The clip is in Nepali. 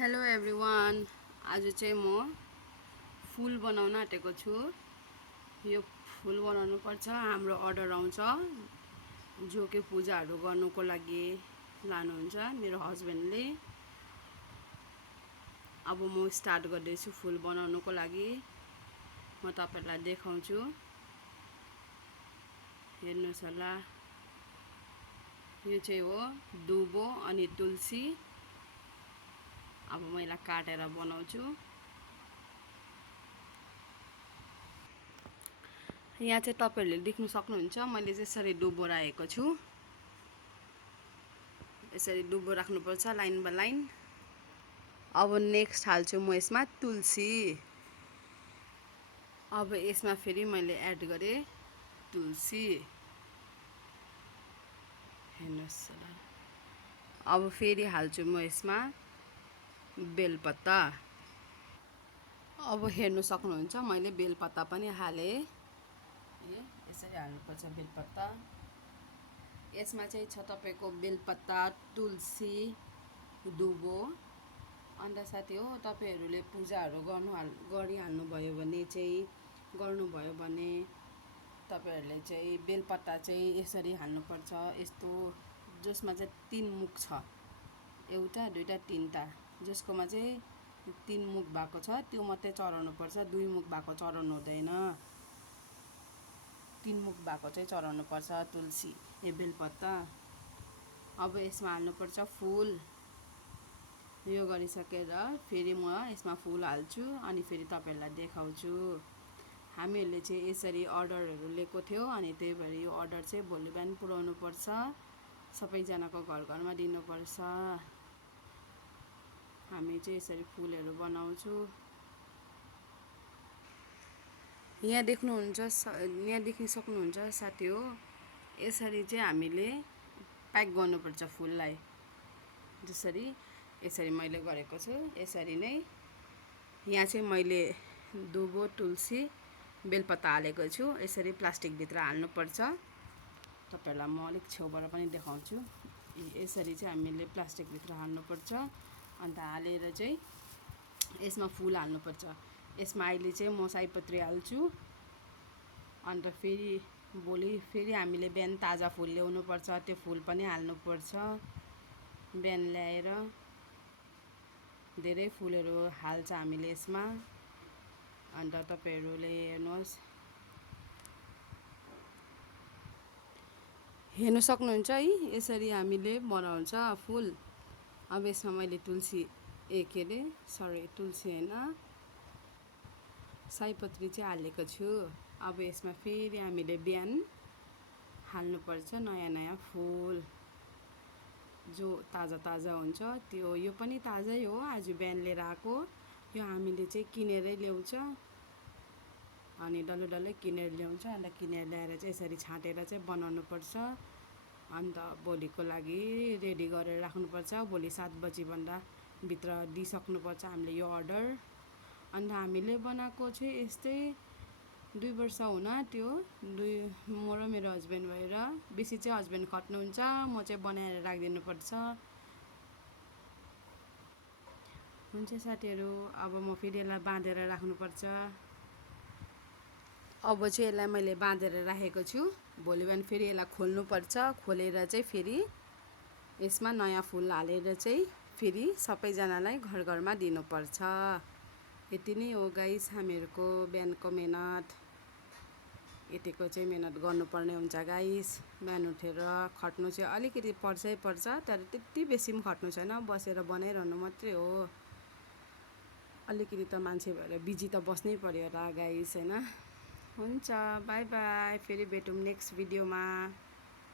Hello everyone. आज चाहिँ म फुल बनाउन आँटेको छु। यो फुल बनाउनु पर्छ, हाम्रो अर्डर आउँछ जो कि पूजाहरू गर्नुको लागि लानुहुन्छ मेरो हस्बेन्डले। अब म स्टार्ट गर्दैछु फुल बनाउनुको लागि। म तपाईहरुलाई देखाउँछु, हेर्नुस् होला। यो चाहिँ हो दुबो अनि तुलसी। अब म यसलाई काटेर बनाउँछु। यहाँ चाहिँ तपाईहरुले देख्न सक्नुहुन्छ, मैले चाहिँ यसरी डुबो राखेको छु। यसरी डुबो राख्नुपर्छ लाइन बाइ लाइन। अब नेक्स्ट हाल्छु म यसमा तुलसी। अब यसमा फेरि मैले एड गरे तुलसी, हेर्नुस्। अब फेरि हाल्छु म यसमा बेलपत्ता। अब हेर्नु सक्नुहुन्छ, मैले बेलपत्ता पनि हाले। यसरी हाल्नुपर्छ बेलपत्ता। यसमा चाहिँ छ तपाईको बेलपत्ता, तुलसी, दुबो। अन्त साथी हो, तपाईहरुले पूजाहरू गरिहाल्नु भयो भने चाहिँ तपाईहरुले चाहिँ बेलपत्ता चाहिँ यसरी हाल्नुपर्छ। यस्तो जसमा चाहिँ 3 मुख छ, एउटा दुईटा तीनटा, जसकोमा चाहिँ 3 मुख भएको छ त्यो मात्रै चढाउनु पर्छ। 2 मुख भएको चढाउनु हुँदैन। 3 मुख भएको चाहिँ चढाउनु पर्छ तुलसी बेलपत्ता। अब यसमा हाल्नुपर्छ फुल। यो गरिसकेर फेरि म यसमा फुल हाल्छु अनि फेरि तपाईहरुलाई देखाउँछु। हामीहरूले चाहिँ यसरी अर्डरहरू लिएको थियो अनि त्यही भएर यो अर्डर चाहिँ भोलि बिहान पुर्याउनु पर्छ। सबैजनाको घर घरमा दिनुपर्छ। हामी चाहिँ यसरी फुलहरू बनाउँछु। यहाँ देख्न सक्नुहुन्छ साथी हो, यसरी चाहिँ हामीले प्याक गर्नुपर्छ फुललाई। यसरी मैले गरेको छु। यसरी नै यहाँ चाहिँ मैले दुबो, तुलसी, बेलपत्ता हालेको छु। यसरी प्लास्टिक भित्र हाल्नुपर्छ। तपाईहरुलाई म अलिक छेउबाट पनि देखाउँछु। यसरी चाहिँ हामीले प्लास्टिक भित्र हाल्नुपर्छ। अन्त हालेर चाहिँ यसमा फुल हाल्नुपर्छ। यसमा अहिले चाहिँ म सयपत्री हाल्छु। अन्त भोलि फेरि हामीले बिहान ताजा फुल ल्याउनु पर्छ, त्यो फुल पनि हाल्नुपर्छ। बिहान ल्याएर धेरै फुलहरू हाल्छ हामीले यसमा। अन्त तपाईहरुले हेर्नु सक्नुहुन्छ है, यसरी हामीले बनाउँछ फुल। अब यसमा मैले तुलसी होइन, सयपत्री चाहिँ हालेको छु। अब यसमा फेरि हामीले बिहान हाल्नुपर्छ नयाँ फुल जो ताजा हुन्छ। यो पनि ताजै हो, आज बिहान लिएर आएको। यो हामीले चाहिँ किनेरै ल्याउँछ अनि डल्लै किनेर ल्याउँछ। अन्त किनेर ल्याएर चाहिँ यसरी छाँटेर चाहिँ बनाउनु पर्छ। अन्त भोलिको लागि रेडी गरेर राख्नुपर्छ। भोलि 7 बजीभन्दा भित्र दिइसक्नुपर्छ हामीले यो अर्डर। अन्त हामीले बनाएको चाहिँ यस्तै 2 वर्ष हुन आँट्यो। म र मेरो हस्बेन्ड भएर। बेसी चाहिँ हस्बेन्ड खट्नुहुन्छ, म चाहिँ बनाएर राखिदिनुपर्छ। हुन्छ साथीहरू, अब म फेरि यसलाई बाँधेर राख्नुपर्छ। अब चाहिँ यसलाई मैले बाँधेर राखेको छु। भोलि बिहान फेरि यसलाई खोल्नुपर्छ। खोलेर चाहिँ फेरि यसमा नयाँ फुल हालेर चाहिँ फेरि सबैजनालाई घर घरमा दिनुपर्छ। यति नै हो गाइस हामीहरूको बिहानको मेहनत। यतिको चाहिँ मेहनत गर्नुपर्ने हुन्छ गाइस। बिहान उठेर खट्नु चाहिँ अलिकति पर्छ, तर त्यति बेसी पनि खट्नु छैन, बसेर बनाइरहनु मात्रै हो। अलिकति त मान्छे भएर बिजी त बस्नै पर्यो होला गाइस, होइन। हुन्छ, बाई बाई। फेरि भेटौँ नेक्स्ट भिडियोमा।